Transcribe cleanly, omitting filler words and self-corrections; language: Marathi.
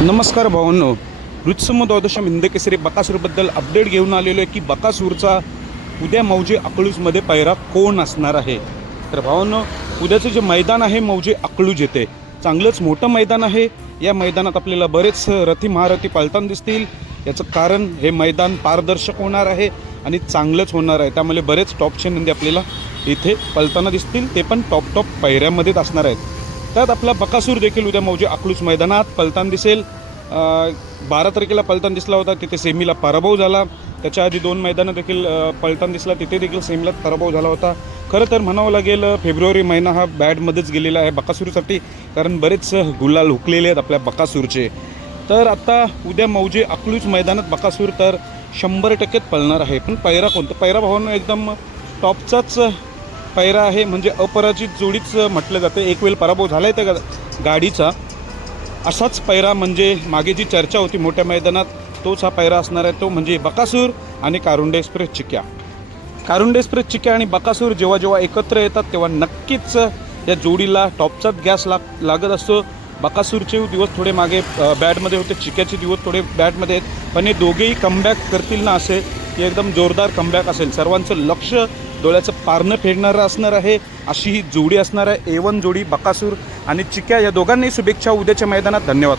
नमस्कार भावांनो, रुचसम द्वादशम हिंदकेसरी बकासूरबद्दल अपडेट घेऊन आलेलो आहे की बकासूरचा उद्या मौजे अकलूजमध्ये पैरा कोण असणार आहे. तर भावांनो, उद्याचं जे मैदान आहे मौजे अकलूज येथे चांगलंच मोठं मैदान आहे. या मैदानात आपल्याला बरेच रथी महारथी पळताना दिसतील. याचं कारण हे मैदान पारदर्शक होणार आहे आणि चांगलंच होणार आहे. त्यामुळे बरेच टॉपचे नंदी आपल्याला इथे पळताना दिसतील, ते पण टॉप पैऱ्यामध्येच असणार आहेत. त्यात आपला बकासूर देखील उद्या मौजे अकलूज मैदानात पळताना दिसेल. 12 तारखेला पळताना दिसला होता, तिथे सेमीला पराभव झाला. त्याच्या आधी 2 मैदानं देखील पळताना दिसला, तिथे देखील सेमीला पराभव झाला होता. खरं तर म्हणावं लागेल फेब्रुवारी महिना हा बॅडमध्येच गेलेला आहे बकासूरसाठी, कारण बरेच गुलाल हुकलेले आहेत आपल्या बकासूरचे. तर आता उद्या मौजे अकलूज मैदानात बकासूर तर 100% पळणार आहे. पण पैरा कोणतं? पैरा भावांनो एकदम टॉपचाच पैरा आहे, म्हणजे अपराजित जोडीच म्हटलं जातं. एक वेळ पराभव झाला आहे त्या गाडीचा. असाच पैरा म्हणजे मागे जी चर्चा होती मोठ्या मैदानात, तोच हा पैरा असणार आहे. तो म्हणजे बकासूर आणि कारुंडे एक्सप्रेस चिक्या. कारुंडे एक्सप्रेस चिक्या आणि बकासूर जेव्हा जेव्हा एकत्र येतात तेव्हा नक्कीच या जोडीला टॉपचाच गॅस लागत असतो. बकासूरचे दिवस थोडे मागे बॅटमध्ये होते, चिक्याचे दिवस थोडे बॅटमध्ये आहेत, पण हे दोघेही कमबॅक करतील ना असे की एकदम जोरदार कमबॅक असेल. सर्वांचं लक्ष डोळ्याचं पारणं फेडणारं असणार आहे. अशी ही जोडी असणार आहे. A1 जोडी बकासूर आणि चिक्या. या दोघांनाही शुभेच्छा उद्याच्या मैदानात. धन्यवाद.